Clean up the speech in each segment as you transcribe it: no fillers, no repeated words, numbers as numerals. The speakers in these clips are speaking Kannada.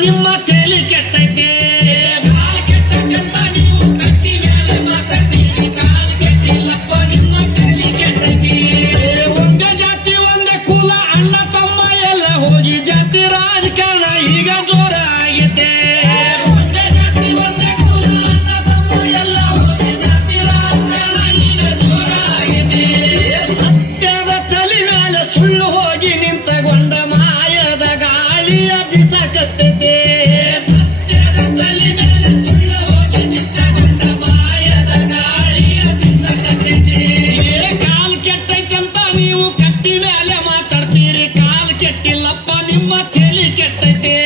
ನಿಮ್ಮ ತಲೆ ಕೆಟ್ಟೈತೆ ಕಾಲ್ ಕೆಟ್ಟಂತ ನೀವು ಕಟ್ಟಿ ಮೇಲೆ ಮಾತಾಡ್ತೀರಿ ಕಾಲ್ ಕೆಟ್ಟಿಲ್ಲಪ್ಪ ನಿಮ್ಮ ತಲೆ ಕೆಟ್ಟೈತೆ ಒಂದ ಜಾತಿ ಒಂದ ಕುಲ ಅಣ್ಣ ತಮ್ಮ ಎಲ್ಲ ಹೋಗಿ ಜಾತಿ ರಾಜಕಾರಣ ಈಗ ಜೋರ ಆಗೈತೆ ಒಂದ ಜಾತಿ ಒಂದ ಕುಲ ಅಣ್ಣ ತಮ್ಮ ಎಲ್ಲ ಹೋಗಿ ಜಾತಿ ರಾಜಕಾರಣ ಈಗ ಜೋರ ಆಗೈತೆ ಸತ್ಯದ ತಲೆ ಮೇಲೆ ಸುಳ್ಳು ಹೋಗಿ ನಿಂತಗೊಂಡ ಮಾಯದ ಗಾಳಿಯ ಬಿಸಕತ್ತೈತೆ ಸತ್ಯದ ತಲೆ ಮೇಲೆ ಸುಳ್ಳು ಹೋಗಿ ನಿಂತಗೊಂಡ ಮಾಯದ ಗಾಳಿಯ ಬಿಸಕತ್ತೈತೆ ಕಾಲ್ ಕೆಟ್ಟೈತಂತ ನೀವು ಕಟ್ಟಿ ಮೇಲೆ ಮಾತಾಡ್ತೀರಿ ಕಾಲ್ ಕೆಟ್ಟಿಲ್ಲಪ್ಪ ನಿಮ್ಮ ತಲೆ ಕೆಟ್ಟೈತೆ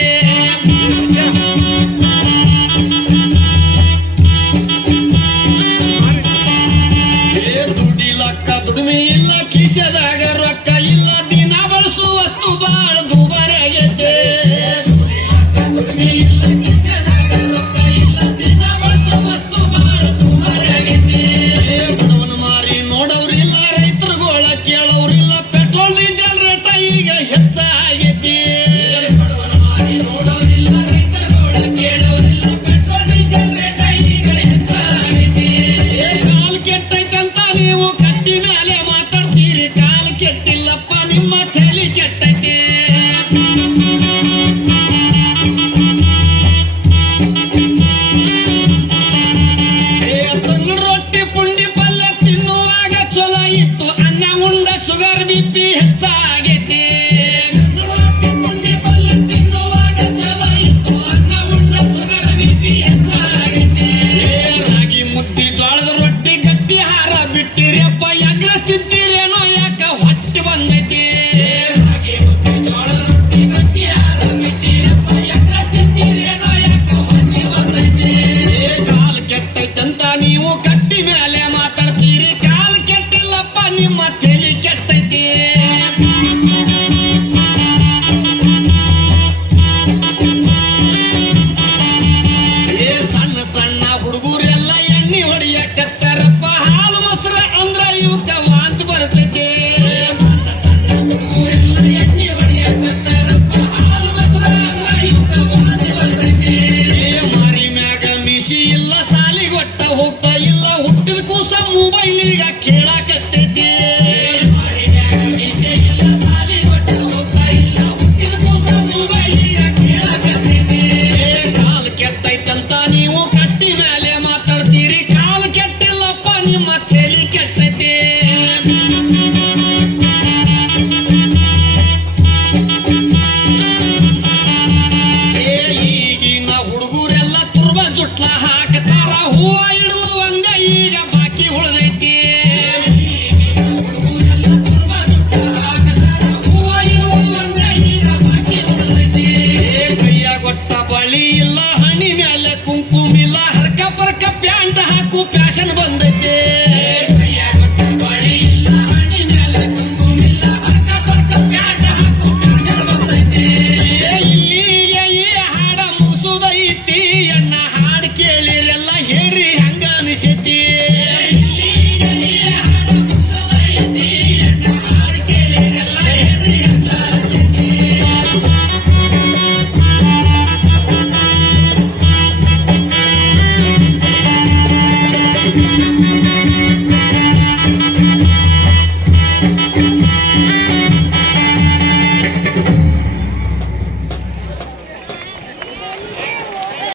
ದುಡಿಲಕ್ಕ ದುಡಿಮೆ ಇಲ್ಲ ಕಿಸೆದಾಗ ರೊಕ್ಕ ಇಲ್ಲ ದಿನ ಬಳಸುವ ವಸ್ತು ಬಾಳ ದುಬಾರಿ ಆಗೈತೆ ದುಡಿಲಕ್ಕ ದುಡಿಮೆ ಇಲ್ಲ ಕಿಸೆದಾಗ ರೊಕ್ಕ ಇಲ್ಲ ದಿನ ಬಳಸುವ ವಸ್ತು ಬಾಳ ದುಬಾರಿ ಆಗೈತೆ ಬಡವನ ಮಾರಿ ನೋಡವ್ರಿಲ್ಲ ರೈತರುಗಳ ಕೇಳೋರಿಲ್ಲ ಪೆಟ್ರೋಲ್ ಡೀಸೆಲ್ ರೇಟ ಈಗ ಹೆಚ್ಚಾಗೈತಿ ಬಡವನ ಮಾರಿ ನೋಡೋರಿಲ್ಲ ರೈತರುಗಳ ಕೇಳೋರಿಲ್ಲ ಪೆಟ್ರೋಲ್ ಡೀಸೆಲ್ ರೇಟ ಈಗ ಹೆಚ್ಚಾಗೈತಿ ಕಾಲ್ ಕೆಟ್ಟೈತಂತ ನೀವು ಕಟ್ಟಿ ಮೇಲೆ ಮಾತಾಡ್ತೀರಿ ಕಾಲ್ ಕೆಟ್ಟಿಲ್ಲಪ್ಪ ನಿಮ್ಮ ತಲೆ ಕೆಟ್ಟೈತೆ ತಂಗಳು ರೊಟ್ಟಿ ಪುಂಡಿ ಪಲ್ಯ ತಿನ್ನುವಾಗ ಚಲೋ ಇತ್ತು ಅನ್ನ ಉಂಡ ಸುಗರ್ ಬಿಪಿ ಹೆಚ್ಚಾಗೈತಿ ರೊಟ್ಟಿ ಪುಂಡಿ ಪಲ್ಯ ತಿನ್ನುವಾಗ ಚಲೋ ಇತ್ತು ಅನ್ನ ಉಂಡ ಸುಗರ್ ಬಿಪಿ ಹೆಚ್ಚಾಗೈತಿ ರಾಗಿ ಮುದ್ದಿ ಜೋಳದ ರೊಟ್ಟಿ ಗಟ್ಟಿ ಹಾರ ಬಿಟ್ಟಿರಪ್ಪ ಎಗ್ರ ತಿಂತೀರೇನೋ ಯಾಕ ಹೊಟ್ಟೆ ಬಂದೈತಿ ರಾಗಿ ಮುದ್ದಿ ಜೋಳದ ರೊಟ್ಟಿ ಗಟ್ಟಿ ಹಾರ ಬಿಟ್ಟಿರಪ್ಪ ಎಗ್ರ ತಿಂತೀರೇನೋ ಯಾಕ ಹೊಟ್ಟೆ ಬಂದೈತಿ ಕಾಲ್ ಕೆಟ್ಟೈತಂತ ನೀವು ಕಟ್ಟಿ ಮೇಲೆ ಮಾತಾಡ್ತೀರಿ ಕಾಲ್ ಕೆಟ್ಟಿಲ್ಲಪ್ಪ ನಿಮ್ಮ ತಲೆ ಕೆಟ್ಟೈತಿ ಸಣ್ಣ ಸಣ್ಣ ಹುಡುಗರೆಲ್ಲ ಎಣ್ಣೆ ಹೊಡಿಯಕತ್ತಾರಪ್ಪ ಹಾಲು ಮೊಸರ ಅಂದ್ರ ಇವಕ್ಕ ವಾಂತಿ ಬರ್ತೈತಿ ಸಣ್ಣ ಸಣ್ಣ ಹುಡುಗರೆಲ್ಲ ಎಣ್ಣೆ ಹೊಡಿಯಕತ್ತಾರಪ್ಪ ಹಾಲು ಮೊಸರ ಅಂದ್ರ ಇವಕ್ಕ ವಾಂತಿ ಬರ್ತೈತಿ ಮಾರಿ ಮ್ಯಾಗ ಮಿಸಿ ಇಲ್ಲ ಸಾಲಿಗೆ ಒಟ್ಟ ಹೋಗ್ತಾ ಇಲ್ಲ ಹುಟ್ಟಿದ ಕೂಸ ಮೊಬೈಲಿಗ ಕೇಳಾಕತ್ತೈತಿ ಮಾರಿ ಮ್ಯಾಗ ಮಿಸಿ ಇಲ್ಲ ಸಾಲಿಗೆ ಒಟ್ಟ ಹೋಗ್ತಾ ಇಲ್ಲ ಹುಟ್ಟಿದ ಕೂಸ ಮೊಬೈಲಿಗ ಕೇಳಾಕತ್ತೈತಿ ಕಾಲ್ ಕೆಟ್ಟೈತಂತ ನೀವು ಕಟ್ಟಿ ಮೇಲೆ ಮಾತಾಡ್ತೀರಿ ಕಾಲ್ ಕೆಟ್ಟಿಲ್ಲಪ್ಪ ನಿಮ್ಮ ತಲೆ ಕೆಟ್ಟೈತಿ ಈಗಿನ ಹುಡುಗರೆಲ್ಲ ತುರ್ಬ ಜುಟ್ಲ ಹಾಕತಾರ ಹೂವ ಇಡುವುದು ಒಂದ ಈಗ ಬಾಕಿ ಉಳಿದೈತಿ ಈಗಿನ ಹುಡುಗರೆಲ್ಲ ತುರ್ಬ ಜುಟ್ಲ ಹಾಕತಾರ ಹೂವ ಇಡುವುದು ಒಂದ ಈಗ ಬಾಕಿ ಉಳಿದೈತಿ ಕೈಯ ಗೊಟ್ಟ ಬಳಿ ಇಲ್ಲ ಹಣಿ ಮೇಲೆ ಕುಂಕುಮ ಇಲ್ಲ ಹರ್ಕ ಪರ್ಕ ಪ್ಯಾಂಟ್ ಹಾಕು ಫ್ಯಾಷನ್ ಬಂದೈತಿ